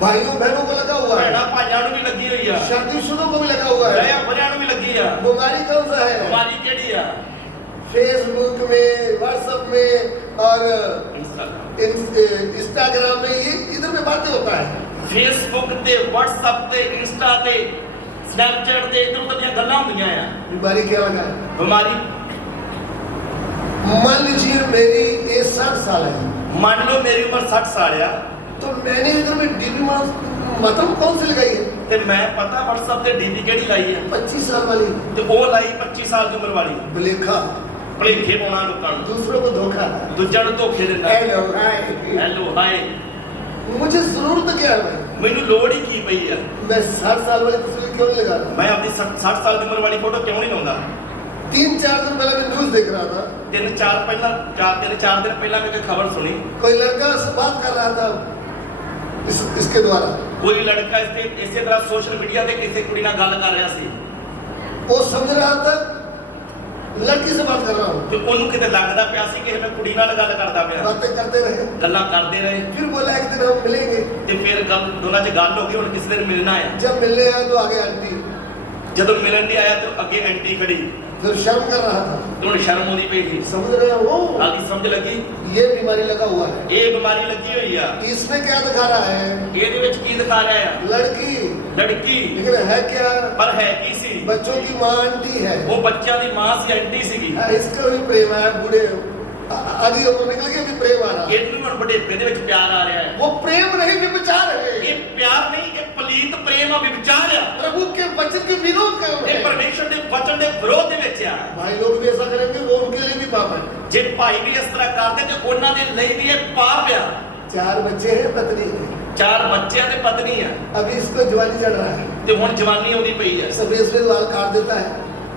भाइयों बहनों को लगा हुआ है, ਭੈਣਾਂ ਭਾਈਆਂ ਨੂੰ ਵੀ ਲੱਗੀ ਹੋਈ ਆ शादीशुदा को भी लगा हुआ है। ਵਿਆਹਿਆਂ ਵਰਿਆਂ ਨੂੰ ਵੀ ਲੱਗੀ ਆ बीमारी कौन सा है? ਬਿਮਾਰੀ ਕਿਹੜੀ ਆ? फेसबुक में, व्हाट्सएप में और ਇੰਸਟਾਗ੍ਰਾਮ इंस्टाग्राम में, ये इधर में बातें होता है। ਫੇਸਬੁੱਕ ਤੇ WhatsApp ਤੇ ਇੰਸਟਾ ਤੇ ਸਨੈਪਚੈਟ ਤੇ ਇਧਰ ਉਧਰ ਦੀਆਂ ਗੱਲਾਂ ਹੁੰਦੀਆਂ ਆ बीमारी क्या लगा है? ਬਿਮਾਰੀ मान लीजिए मेरी एज 60 साल है, ਮੰਨ ਲਓ ਮੇਰੀ ਉਮਰ 60 ਸਾਲ ਆ तो मैंने इधर में डीबी मतलब कौन सी लगाई है? ਤੇ ਮੈਂ ਪਤਾ WhatsApp ਤੇ ਡੀਪੀ ਕਿਹੜੀ ਲਾਈ ਆ 25 साल वाली ਤੇ ਉਹ ਲਾਈ 25 ਸਾਲ ਦੀ ਉਮਰ ਵਾਲੀ बलेखा, ਭਲੇਖੇ ਪਾਉਣਾ ਲੋਕਾਂ ਨੂੰ दूसरों को धोखा। ਦੂਜਿਆਂ ਨੂੰ ਧੋਖੇ ਦਿੰਦਾ हेलो हाय, ਹੈਲੋ ਹਾਈ मुझे जरूरत क्या है भाई? ਮੈਨੂੰ ਲੋੜ ਹੀ ਕੀ ਪਈ ਆ मैं 60 साल वाली तस्वीर क्यों नहीं लगा रहा? ਮੈਂ ਆਪਣੀ 60 ਸਾਲ ਦੀ ਉਮਰ ਵਾਲੀ ਫੋਟੋ ਕਿਉਂ ਨਹੀਂ ਲਾਉਂਦਾ 3-4 दिन पहले मैं न्यूज देख रहा था, ਤਿੰਨ ਚਾਰ ਦਿਨ ਪਹਿਲਾਂ ਮੈਂ ਇੱਕ ਖਬਰ ਸੁਣੀ कोई लड़का से बात कर रहा था इसके द्वारा, ਕੋਈ ਲੜਕਾ ਇਸੇ ਤਰ੍ਹਾਂ ਸੋਸ਼ਲ ਮੀਡੀਆ ਤੇ ਕਿਸੇ ਕੁੜੀ ਨਾਲ ਗੱਲ ਕਰ ਰਿਹਾ ਸੀ वो समझ रहा था लड़की से बात कर रहा हूँ, ਤੇ ਉਹਨੂੰ ਕਿਤੇ ਲੱਗਦਾ ਪਿਆ ਸੀ ਕਿ ਮੈਂ ਕੁੜੀ ਨਾਲ ਗੱਲ ਕਰਦਾ ਪਿਆ बातें करते रहे, ਗੱਲਾਂ ਕਰਦੇ ਰਹੇ फिर बोला एक दिन हम मिलेंगे। ਤੇ ਫਿਰ ਗੱਲ ਦੋਨਾਂ 'ਚ ਗੱਲ ਹੋ ਗਈ ਹੁਣ ਕਿਸੇ ਦਿਨ ਮਿਲਣਾ ਹੈ जब मिलने आया तो आगे आंटी, ਜਦੋਂ ਮਿਲਣ ਦੀ ਆਇਆ ਤੇ ਅੱਗੇ ਐਂਟੀ ਖੜੀ फिर शर्म कर रहा था, ਤੇ ਹੁਣ ਸ਼ਰਮ ਆਉਂਦੀ ਪਈ ਸੀ समझ रहे हो? ਆਗੀ ਸਮਝ ਲੱਗੀ ये बीमारी लगा हुआ है। ਇਹ ਬਿਮਾਰੀ ਲੱਗੀ ਹੋਈ ਆ इसमें क्या दिखा रहा है? ਇਹਦੇ ਵਿੱਚ ਕੀ ਦਿਖਾ ਰਿਹਾ ਆ लड़की, ਲੜਕੀ लेकिन है क्या? ਪਰ ਹੈ ਕੀ ਸੀ बच्चों की माँ आंटी है। ਉਹ ਬੱਚਿਆਂ ਦੀ ਮਾਂ ਸੀ ਐਂਟੀ ਸੀਗੀ इसका भी प्रेम है, बूढ़े आदि उम्र निकल के भी प्रेम आ रहा है। ਇਹਨੂੰ ਹੁਣ ਬੁਢੇਪੇ ਦੇ ਵਿੱਚ ਪਿਆਰ ਆ ਰਿਹਾ ਹੈ वो प्रेम नहीं विचार है, ਇਹ ਪਿਆਰ ਨਹੀਂ ਇਹ ਪਲੀਤ ਪ੍ਰੇਮ ਆ ਵਿਚਾਰ ਆ प्रभु के वचन के विरोध कर रहे ਇਹ हैं। ਪਰਮੇਸ਼ਰ ਦੇ ਵਚਨ ਦੇ ਵਿਰੋਧ ਦੇ ਵਿੱਚ ਆ भाई लोग भी ऐसा करेंगे वो उनके लिए भी पाप है। ਜੇ ਭਾਈ ਵੀ ਇਸ ਤਰ੍ਹਾਂ ਕਰਦੇ ਤੇ ਉਹਨਾਂ ਦੇ ਲਈ ਵੀ ਇਹ ਪਾਪ ਆ 4 बच्चे हैं, पत्नी है, 4 ਬੱਚਿਆਂ ਤੇ ਪਤਨੀ ਆ अभी इसको जवानी चढ़ रहा है, ਤੇ ਹੁਣ ਜਵਾਨੀ ਆਉਂਦੀ ਪਈ ਆ सफेद सफेद बाल काट देता है,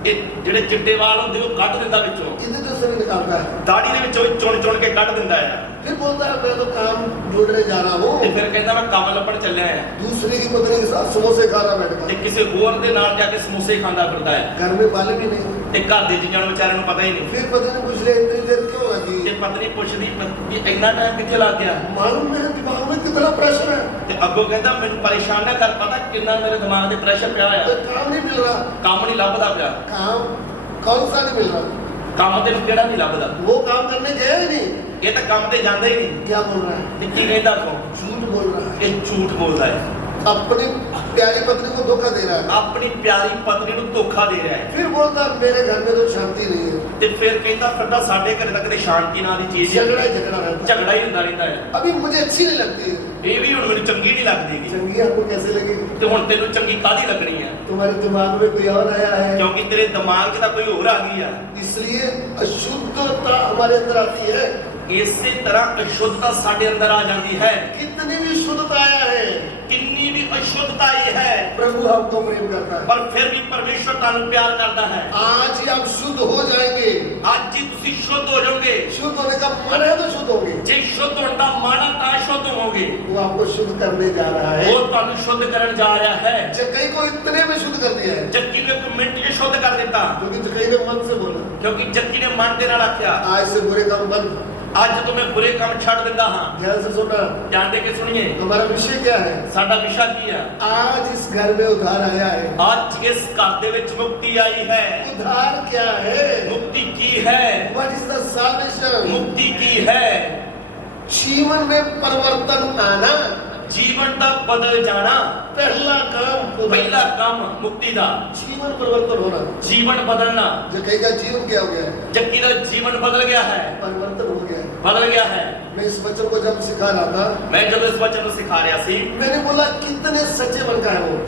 ਇਹ ਜਿਹੜੇ ਚਿੱਟੇ ਵਾਲ ਹੁੰਦੇ ਉਹ ਕੱਢ ਦਿੰਦਾ ਵਿੱਚੋਂ इधर जो से भी निकालता है, ਦਾੜੀ ਦੇ ਵਿੱਚੋਂ ਵੀ ਚੁਣ ਚੁਣ ਕੇ ਕੱਢ ਦਿੰਦਾ ਆ फिर बोलता है मैं तो काम ढूंढने जा रहा ਤੇ हूँ, ਫਿਰ ਕਹਿੰਦਾ ਮੈਂ ਕੰਮ ਲੱਭਣ ਚੱਲਿਆ ਆ दूसरे की पत्नी के साथ समोसे खा रहा बैठ ਤੇ कर, ਕਿਸੇ ਹੋਰ ਦੇ ਨਾਲ ਜਾ ਕੇ ਸਮੋਸੇ ਖਾਂਦਾ ਫਿਰਦਾ ਹੈ घर में बाले भी नहीं। ਤੇ घਰ ਦੇ ਜੀਆਂ ਨੂੰ ਵਿਚਾਰਿਆਂ ਨੂੰ ਪਤਾ ਹੀ ਨਹੀਂ फिर पत्नी ने पूछ लिया इतनी देर क्यों लगी? ਤੇ ਪਤਨੀ ਪੁੱਛਦੀ ਕਿ ਇੰਨਾ ਟਾਈਮ ਕਿੱਥੇ ਲੱਗ ਗਿਆ मालूम मेरे दिमाग में कितना प्रेशर है, ਤੇ ਅੱਗੋਂ ਕਹਿੰਦਾ ਮੈਨੂੰ ਪਰੇਸ਼ਾਨ ਨਾ ਕਰ ਪਤਾ ਕਿੰਨਾ ਮੇਰੇ ਦਿਮਾਗ ਤੇ ਪ੍ਰੈਸ਼ਰ ਪਿਆ तो ਹੋਇਆ काम नहीं मिल रहा। ਕੰਮ ਨਹੀਂ ਲੱਭਦਾ ਪਿਆ काम कौन सा नहीं मिल रहा? ਕੰਮ ਤੈਨੂੰ ਕਿਹੜਾ ਨਹੀਂ ਲੱਭਦਾ वो काम करने गया ही नहीं। ਇਹ ਤਾਂ ਕੰਮ ਤੇ ਜਾਂਦਾ ਹੀ ਨਹੀਂ क्या बोल रहा है? ਤੇ ਕੀ ਕਹਿੰਦਾ ਤੂੰ झूठ बोल रहा है, ਇਹ ਝੂਠ ਬੋਲਦਾ ਹੈ अपनी प्यारी पत्नी को धोखा दे रहा है। ਆਪਣੀ ਪਿਆਰੀ ਪਤਨੀ ਨੂੰ ਧੋਖਾ ਦੇ ਰਿਹਾ ਹੈ फिर बोलता है मेरे घर में तो शांति नहीं है, ਤੇ ਫਿਰ ਕਹਿੰਦਾ ਫਿਰਦਾ ਸਾਡੇ ਘਰੇ ਤਾਂ ਕਦੇ ਸ਼ਾਂਤੀ ਨਾਂ ਦੀ ਚੀਜ਼ ਹੀ झगड़ा ਨਹੀਂ। ही झगड़ा रहता है। ਝਗੜਾ ਹੀ ਹੁੰਦਾ ਰਹਿੰਦਾ ਹੈ अभी मुझे अच्छी नहीं लगती है। ਇਹ भी ਹੁਣ ਮੈਨੂੰ ਚੰਗੀ ਨਹੀਂ ਲੱਗਦੀ ਗੀ। चंगी आपको कैसे लगेगी? ਤੇ ਹੁਣ ਤੈਨੂੰ ਚੰਗੀ ਕਾਹਦੀ ਲੱਗਣੀ ਹੈ तुम्हारे दिमाग में कोई और आया है, ਕਿਉਂਕਿ ਤੇਰੇ ਦਿਮਾਗ 'ਚ ਤਾਂ ਕੋਈ ਹੋਰ ਆ ਗਈ ਆ इसलिए अशुद्धता हमारे अंदर आती है। ਇਸੇ ਤਰ੍ਹਾਂ ਅਸ਼ੁੱਧਤਾ ਸਾਡੇ ਅੰਦਰ ਆ ਜਾਂਦੀ ਹੈ कितनी भी शुद्धता आया है, ਕਿੰਨੀ ਵੀ ਅਸ਼ੁੱਧਤਾ ਇਹ ਹੈ प्रभु हमको प्रेम करता है। ਪਰ ਫਿਰ ਵੀ ਪਰਮੇਸ਼ਵਰ ਤੁਹਾਨੂੰ ਪਿਆਰ ਕਰਦਾ ਹੈ आज ही आप शुद्ध हो जाएंगे। ਅੱਜ ਹੀ ਤੁਸੀਂ ਸ਼ੁੱਧ ਹੋ ਜਾਓਗੇ शुद्ध होने का मन है तो शुद्ध होंगे। ਜੇ ਸ਼ੁੱਧ ਹੋਣ ਦਾ ਮਨ ਆ ਤਾਂ ਸ਼ੁੱਧ ਹੋਵੋਗੇ वो आपको शुद्ध करने जा रहा है। ਉਹ ਤੁਹਾਨੂੰ ਸ਼ੁੱਧ ਕਰਨ ਜਾ ਰਿਹਾ ਹੈ जक्कई को इतने में शुद्ध कर दिया है, ਜੱਕੀ ਨੂੰ ਇੱਕ ਮਿੰਟ 'ਚ ਸ਼ੁੱਧ ਕਰ ਦਿੱਤਾ क्योंकि जक्कई ने मन से बोला ਕਿਉਂਕਿ ਜੱਕੀ ਨੇ ਮਨ ਦੇ ਨਾਲ ਆਖਿਆ आज से बुरे काम बंद। ਅੱਜ ਤੋਂ ਮੈਂ ਬੁਰੇ ਕੰਮ ਛੱਡ ਦਿੰਦਾ ਹਾਂ ध्यान से सुनना, ਧਿਆਨ ਦੇ ਕੇ ਸੁਣੀਏ हमारा विषय क्या है? ਸਾਡਾ ਵਿਸ਼ਾ ਕੀ ਹੈ आज इस घर में उधार आया है। ਅੱਜ ਇਸ ਘਰ ਦੇ ਵਿੱਚ ਮੁਕਤੀ ਆਈ ਹੈ उधार क्या है? ਮੁਕਤੀ ਕੀ ਹੈ What is the salvation? ਮੁਕਤੀ ਕੀ ਹੈ जीवन में परिवर्तन आना, ਜੀਵਨ ਦਾ ਬਦਲ ਜਾਣਾ पहला काम उधार। ਪਹਿਲਾ ਕੰਮ ਮੁਕਤੀ ਦਾ जीवन परिवर्तन होना। ਜੀਵਨ ਬਦਲਣਾ जक्कई का जीवन क्या हो गया है? ਜੱਕੀ ਦਾ ਜੀਵਨ ਬਦਲ ਗਿਆ ਹੈ परिवर्तन हो गया है। ਬਦਲ ਗਿਆ ਹੈ मैं इस बच्चों को जब सिखा रहा था, ਮੈਂ ਜਦੋਂ ਇਸ ਬੱਚੇ ਨੂੰ ਸਿਖਾ ਰਿਹਾ ਸੀ मैंने बोला कितने सच्चे मन का है वो।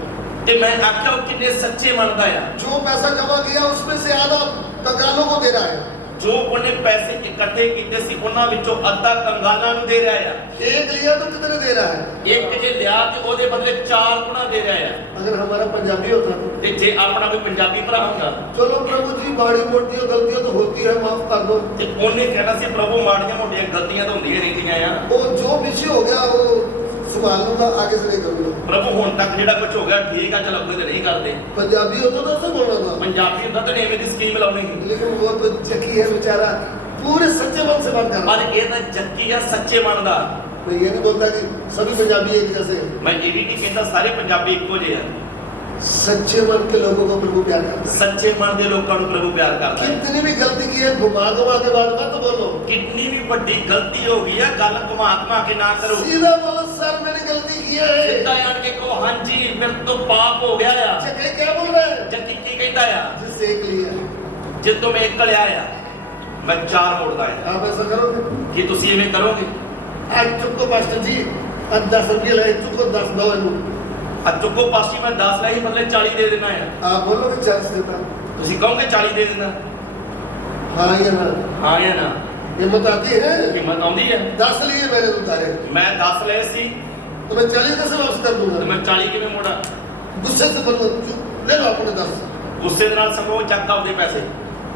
ਤੇ ਮੈਂ ਆਖਿਆ ਉਹ ਕਿੰਨੇ ਸੱਚੇ ਮੰਨਦਾ ਆ जो पैसा जमा किया उसमें से आधा बंगालों को दे रहा है। ਜੋ ਉਹਨੇ ਪੈਸੇ ਇਕੱਠੇ ਕੀਤੇ ਸੀ ਉਹਨਾਂ ਵਿੱਚੋਂ ਅੱਧਾ ਕੰਗਾਲਾਂ ਨੂੰ ਦੇ ਰਿਹਾ ਆ। एक लिया तो कितने दे रहा है? ਇੱਕ ਜੇ ਲਿਆ ਤੇ ਉਹਦੇ ਬਦਲੇ 4 ਗੁਣਾ ਦੇ ਰਿਹਾ ਆ। अगर हमारा पंजाबी होता तो ਤੇ ਜੇ ਆਪਣਾ ਕੋਈ ਪੰਜਾਬੀ ਭਰਾ ਹੁੰਦਾ चलो प्रभु जी बाड़ी मोटी गलतियां तो होती है, माफ कर दो। ਤੇ ਉਹਨੇ ਕਹਿਣਾ ਸੀ ਪ੍ਰਭੂ ਮਾੜੀਆਂ ਮੋਟੀਆਂ ਗਲਤੀਆਂ ਤਾਂ ਹੁੰਦੀਆਂ ਰਹਿੰਦੀਆਂ ਆ, वो जो मिस हो गया वो संभाल लूंगा, आगे से नहीं करूंगा। ਪ੍ਰਭੂ ਹੁਣ ਤੱਕ ਜਿਹੜਾ ਕੁਝ ਹੋ ਗਿਆ ਠੀਕ ਆ, ਚਲ ਅੱਗੇ ਤੇ ਨਹੀਂ ਕਰਦੇ। पंजाबी होता तो ऐसे बोलना था, ਪੰਜਾਬੀ ਹੁੰਦਾ ਤਾਂ ਐਵੇਂ ਦੀ ਸਕੀਮ ਲਾਉਣੀ ਸੀ। लेकिन वो तो चकी है बेचारा, पूरे सच्चे मन से बात कर रहा ਪਰ है। ਇਹ ਤਾਂ ਜੱਕੀ ਆ ਸੱਚੇ ਮਨ ਦਾ। मैं ये नहीं बोलता कि सभी पंजाबी एक जैसे हैं। ਮੈਂ ਇਹ ਵੀ ਨਹੀਂ ਕਹਿੰਦਾ ਸਾਰੇ ਪੰਜਾਬੀ ਇੱਕੋ ਜਿਹੇ ਆ। सच्चे मन के लोगों को प्रभु प्यार करता है। ਸੱਚੇ ਮਨ ਦੇ ਲੋਕਾਂ ਨੂੰ ਪ੍ਰਭੂ ਪਿਆਰ ਕਰਦਾ ਹੈ। कितनी भी गलती की है घुमा घुमा के बात मत बोलो, ਕਿੰਨੀ ਵੀ ਵੱਡੀ ਗਲਤੀ ਹੋ ਗਈ ਆ, ਗੱਲ ਘੁਮਾ ਘੁਮਾ ਕੇ ਨਾ ਕਰੋ। सीधा बोलो सर मैंने गलती की है। ਸਿੱਧਾ ਆਣ ਕੇ ਕਹੋ ਹਾਂਜੀ ਮੇਰੇ ਤੋਂ ਪਾਪ ਹੋ ਗਿਆ ਆ। चके क्या बोल रहे हैं? ਜੱਕੀ ਕੀ ਕਹਿੰਦਾ ਆ? जिससे एक लिया, ਜਿੱਦੋਂ ਮੈਂ ਇੱਕ ਲਿਆ ਆ ਮੈਂ 4 ਮੋੜਦਾ ਆ। आप ऐसा करोगे? ਕੀ ਤੁਸੀਂ ਐਵੇਂ ਕਰੋਗੇ? आज चुपको मास्टर जी, आज 10 रुपये लाए, चुपको 10 दो इनको। ਆ ਚੁੱਕੋ ਪਾਸੀ ਮੈਂ 10 ਲਈ ਬਦਲੇ 40 ਦੇ ਦੇਣਾ ਆ। आप बोलोगे 40 देता, ਤੁਸੀਂ ਕਹੋਗੇ 40 ਦੇ ਦੇਣਾ? हाँ या ना? ਹਾਂ ਜਾਂ ਨਾ? हिम्मत आती है? ਹਿੰਮਤ आਉਂਦੀ ਹੈ? 10 लिए मैंने उतारे, ਮੈਂ 10 ਲਏ ਸੀ तो मैं 40 कैसे वापस कर ਤੇ दूंगा? ਮੈਂ 40 ਕਿਵੇਂ ਮੋੜਾਂ? गुस्से से बोलो, ले लो अपने 10। ਗੁੱਸੇ ਦੇ ਨਾਲ ਸਗੋਂ ਚੱਕ ਆਪਦੇ ਪੈਸੇ।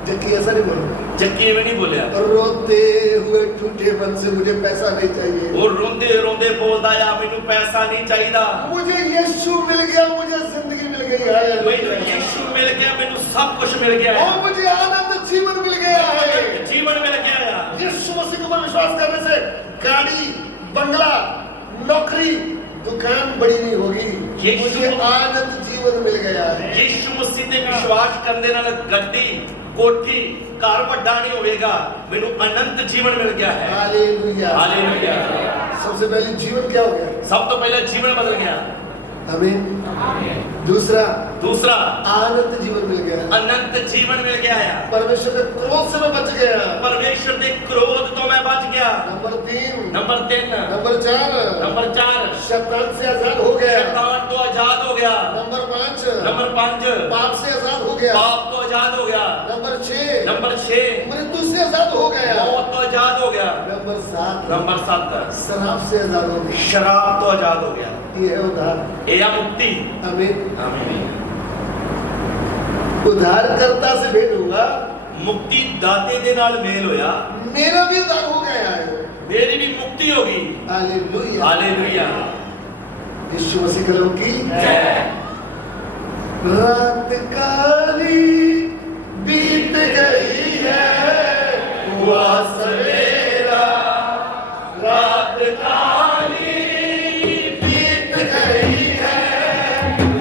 जबकि ऐसा नहीं बोलो, ਜੱਕੀ ਐਵੇਂ ਨਹੀਂ ਬੋਲਿਆ। रोते हुए ठूठे मन से मुझे पैसा नहीं चाहिए, ਉਹ ਰੋਂਦੇ ਰੋਂਦੇ ਬੋਲਦਾ ਆ ਮੈਨੂੰ ਪੈਸਾ ਨਹੀਂ ਚਾਹੀਦਾ, मुझे यीशु मिल गया, मुझे जिंदगी मिल गई है, ਮੈਨੂੰ ਯਿਸੂ ਮਿਲ ਗਿਆ, ਮੈਨੂੰ ਸਭ ਕੁਝ ਮਿਲ ਗਿਆ और ਹੈ, मुझे आनंद जीवन मिल गया है। ਜੀਵਨ ਮਿਲ ਗਿਆ ਆ। यीशु मसीह के ऊपर विश्वास करने से गाड़ी, बंगला, नौकरी, दुकान बड़ी नहीं होगी, मुझे आनंद जीवन मिल गया है। ਯਿਸੂ ਮਸੀਹ ਤੇ ਵਿਸ਼ਵਾਸ ਕਰਨ ਦੇ ਨਾਲ ਗੱਡੀ ਕੋਠੀ ਘਰ ਵੱਡਾ ਨਹੀਂ ਹੋਵੇਗਾ, ਮੈਨੂੰ ਅਨੰਤ ਜੀਵਨ ਮਿਲ ਗਿਆ ਹੈ। हालेलुया। ਹਾਲੇਲੂਇਆ। सबसे पहले जीवन क्या हो गया? ਸਭ ਤੋਂ ਪਹਿਲਾਂ ਜੀਵਨ ਬਦਲ ਗਿਆ। हमें दूसरा ਦੂਸਰਾ आनंद जीवन मिल गया, ਅਨੰਤ ਜੀਵਨ ਮਿਲ ਗਿਆ ਆ। परमेश्वर के क्रोध से मैं बच गया। ਪਰਮੇਸ਼ਰ ਦੇ ਕ੍ਰੋਧ ਤੋਂ ਮੈਂ ਬਚ ਗਿਆ। नंबर 3, ਨੰਬਰ 3 नंबर 4, ਨੰਬਰ 4 शैतान से आजाद हो गया। ਸ਼ੈਤਾਨ ਤੋਂ ਆਜ਼ਾਦ ਹੋ ਗਿਆ। नंबर 5, ਨੰबर 5 पाप से आजाद हो गया। ਪਾਪ ਤੋਂ ਆਜ਼ਾਦ ਹੋ ਗਿਆ। नंबर 6, ਨੰबर 6 मृत्यु से आजाद हो गया। ਮੌਤ ਤੋਂ ਆਜ਼ਾਦ ਹੋ ਗਿਆ। नंबर 7, ਨੰਬਰ 7 शराब से आजाद हो गया। ਸ਼ਰਾਬ ਤੋਂ ਆਜ਼ਾਦ ਹੋ ਗਿਆ। ये है उद्धार। ਇਹ ਆ ਮੁਕਤੀ। आमीन। ਆਮੀਨ। उद्धारकर्ता से भेंट हुआ, ਮੁਕਤੀ ਦਾਤੇ ਦੇ ਨਾਲ ਮੇਲ ਹੋਇਆ, मेरा भी उद्धार हो गया है। ਮੇਰੀ ਵੀ ਮੁਕਤੀ ਹੋ ਗਈ। हालेलुया। ਹਾਲੇਲੂਇਆ। यीशु मसीह के नाम की ਜੈ। रात काली बीत गई है, हुआ सवेरा, ਰਾਤ ਕਾਲੀ बीत गई है,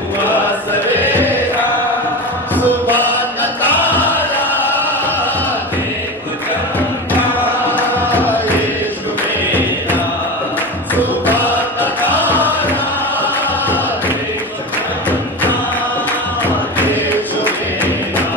ਹੁਆ ਸਵੇਰਾ, सुबह का तारा ਦੇਖ ਚੰਗਾ ਯਿਸੂ ਮੇਰਾ, सुबह का तारा ਦੇਖ ਚੰਗਾ ਯਿਸੂ ਮੇਰਾ,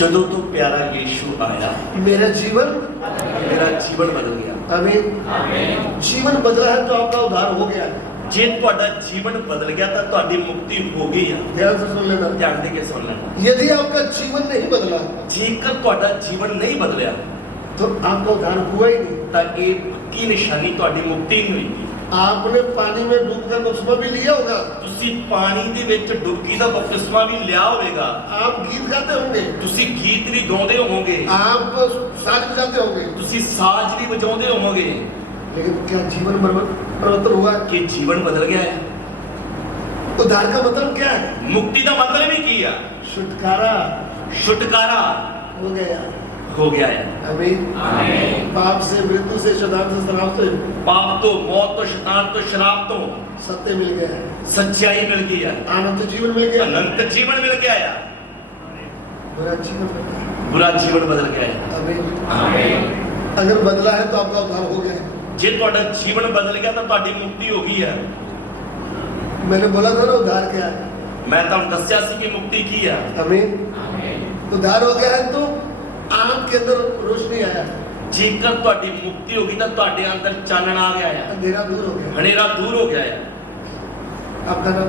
ਜਦੋਂ ਤੋਂ ਪਿਆਰਾ ਯੀਸ਼ੂ ਆਇਆ मेरा जीवन ਮੇਰਾ ਜੀਵਨ ਬਦਲ ਗਿਆ। आमीन। जीवन बदला है तो आपका उद्धार हो गया है। ਜੇ ਤੁਹਾਡਾ ਜੀਵਨ ਬਦਲ ਗਿਆ ਤਾਂ ਤੁਹਾਡੀ ਮੁਕਤੀ ਹੋ ਗਈ ਆ। ध्यान से सुन लेना। ਧਿਆਨ ਦੇ ਕੇ ਸੁਣ ਲੈਣਾ। यदि आपका जीवन नहीं बदला ਜੇਕਰ ਤੁਹਾਡਾ ਜੀਵਨ ਨਹੀਂ ਬਦਲਿਆ तो आपका उद्धार हुआ ही नहीं। ਤਾਂ ਇਹ ਪੱਕੀ ਨਿਸ਼ਾਨੀ ਤੁਹਾਡੀ ਮੁਕਤੀ ਨਹੀਂ ਹੋਈ। आपने पानी में डूबकर बपतिस्मा भी लिया होगा। ਤੁਸੀਂ ਪਾਣੀ ਦੇ ਵਿੱਚ ਡੁਬਕੀ ਦਾ ਬਪਤਿਸਮਾ ਵੀ ਲਿਆ ਹੋਵੇਗਾ। आप गीत गाते होंगे, ਤੁਸੀਂ ਗੀਤ ਵੀ ਗਾਉਂਦੇ ਹੋਵੋਗੇ, आप साज बजाते होंगे, ਤੁਸੀਂ ਸਾਜ਼ ਵੀ ਵਜਾਉਂਦੇ ਹੋਵੋਗੇ, लेकिन क्या जीवन परिवर्तन हुआ? ਕਿ ਜੀਵਨ ਬਦਲ ਗਿਆ ਹੈ। उद्धार का मतलब क्या है? ਮੁਕਤੀ ਦਾ ਮਤਲਬ ਹੀ ਕੀ ਆ? छुटकारा ਛੁਟਕਾਰਾ हो गया। ਹੋ ਗਿਆ ਹੈ। आमीन। पाप से, मृत्यु से, शैतान से, शराब से ਪਾਪ ਤੋਂ, ਮੌਤ ਤੋਂ, ਸ਼ੈਤਾਨ ਤੋਂ, ਸ਼ਰਾਬ ਤੋਂ सत्य मिल गया है। ਸੱਚਾਈ ਮਿਲ ਗਈ ਹੈ, आनंद जीवन मिल गया। ਅਨੰਤ ਜੀਵਨ ਮਿਲ ਗਿਆ ਹੈ, बुरा जीवन मिल गया। ਬੁਰਾ ਜੀਵਨ ਬਦਲ ਗਿਆ ਹੈ। आमीन। अगर बदला है तो आपका उद्धार हो गया। ਜੇ ਤੁਹਾਡਾ ਜੀਵਨ ਬਦਲ ਗਿਆ ਤਾਂ ਤੁਹਾਡੀ ਮੁਕਤੀ ਹੋ ਗਈ ਹੈ। मैंने बोला था ना उद्धार क्या है। ਮੈਂ ਤੁਹਾਨੂੰ ਦੱਸਿਆ ਸੀ ਕਿ ਮੁਕਤੀ ਕੀ ਹੈ। आमीन। उद्धार हो गया है तो आपके अंदर रोशनी आया, ਜੇਕਰ ਤੁਹਾਡੀ ਮੁਕਤੀ ਹੋ ਗਈ ਤਾਂ ਤੁਹਾਡੇ ਅੰਦਰ ਚਾਨਣ ਆ ਗਿਆ ਹੈ, अंधेरा दूर हो गया। ਹਨੇਰਾ ਦੂਰ ਹੋ ਗਿਆ ਹੈ। आपका नाम